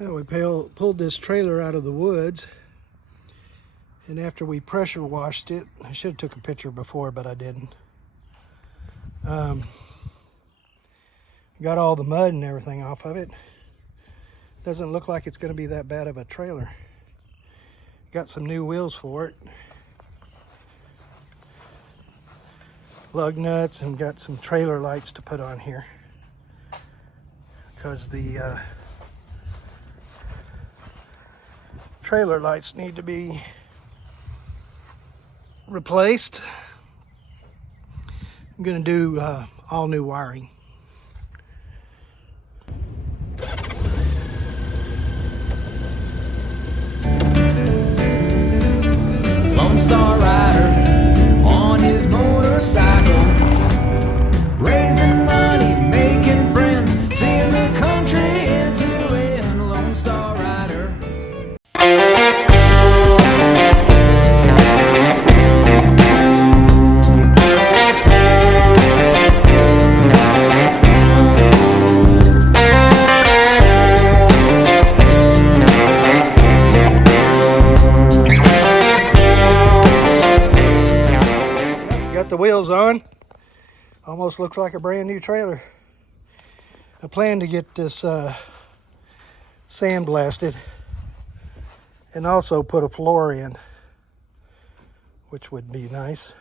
Well, we pulled this trailer out of the woods, and after we pressure washed it, I should have took a picture before, but I didn't. Got all the mud and everything off of it. Doesn't look like it's going to be that bad of a trailer. Got some new wheels for it. Lug nuts, and got some trailer lights to put on here. Because the trailer lights need to be replaced. I'm going to do all new wiring. Lone Star Rider on his motorcycle, raising money, making friends, seeing the country end to end. Lone Star Rider. Got the wheels on. Almost looks like a brand new trailer. I plan to get this sandblasted and also put a floor in, which would be nice.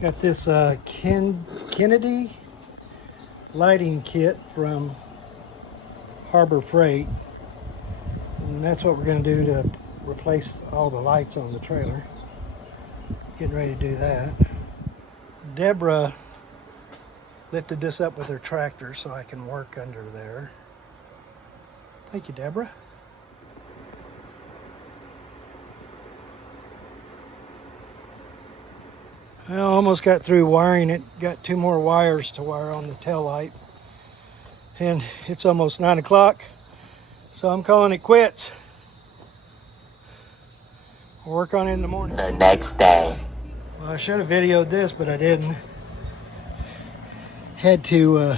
Got this Kennedy lighting kit from Harbor Freight, and that's what we're going to do to replace all the lights on the trailer. Getting ready to do that. Debra lifted this up with her tractor so I can work under there. Thank you, Debra. I almost got through wiring it. Got 2 more wires to wire on the tail light. And it's almost 9 o'clock, so I'm calling it quits. We'll work on it in the morning. The next day. Well, I should have videoed this, but I didn't. Had to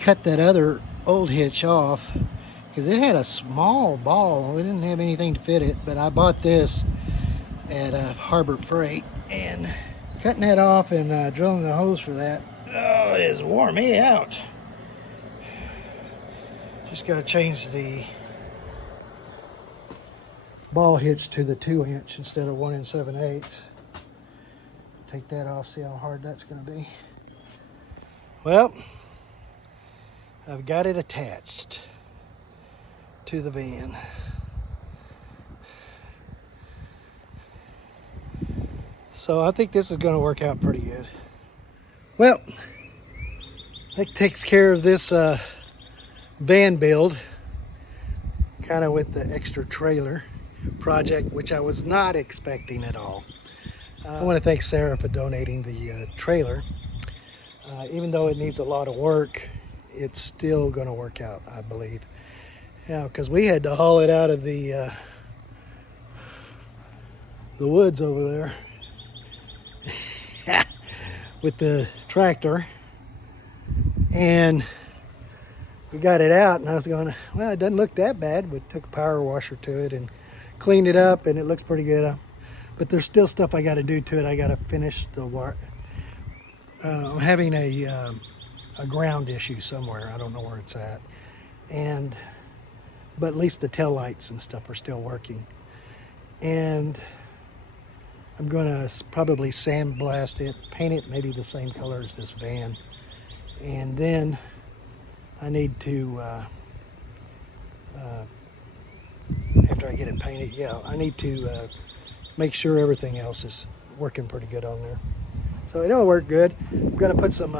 cut that other old hitch off because it had a small ball. We didn't have anything to fit it, but I bought this at Harbor Freight, and cutting that off and drilling the hose for that, oh, it's wore me out. Just got to change the ball hitch to the 2-inch instead of 1 7/8. Take that off, see how hard that's going to be. Well, I've got it attached to the van. So I think this is going to work out pretty good. Well, that takes care of this van build, kind of with the extra trailer project, which I was not expecting at all. I want to thank Sara for donating the trailer. Even though it needs a lot of work, it's still going to work out, I believe. Yeah, because we had to haul it out of the woods over there with the tractor, and we got it out, and I was going, well, it doesn't look that bad. We took a power washer to it and cleaned it up, and it looks pretty good. But there's still stuff I got to do to it. I got to finish the wire. I'm having a ground issue somewhere. I don't know where it's at, but at least the tail lights and stuff are still working. And I'm going to probably sandblast it, paint it maybe the same color as this van, and then I need to, after I get it painted, I need to make sure everything else is working pretty good on there. So it'll work good. I'm going to put some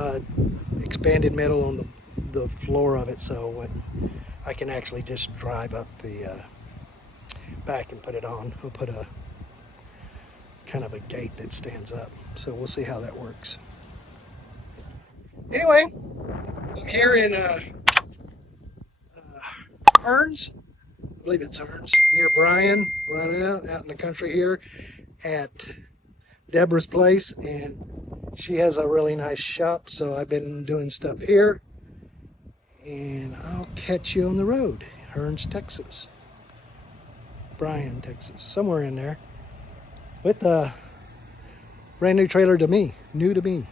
expanded metal on the floor of it so I can actually just drive up the back and put it on. We'll put a kind of a gate that stands up. So we'll see how that works. Anyway, I'm here in Hearns. I believe it's Hearns, near Bryan, right out in the country here at Debra's place, and she has a really nice shop, so I've been doing stuff here. And I'll catch you on the road. Hearns, Texas. Bryan, Texas. Somewhere in there. With a brand new trailer to me. New to me.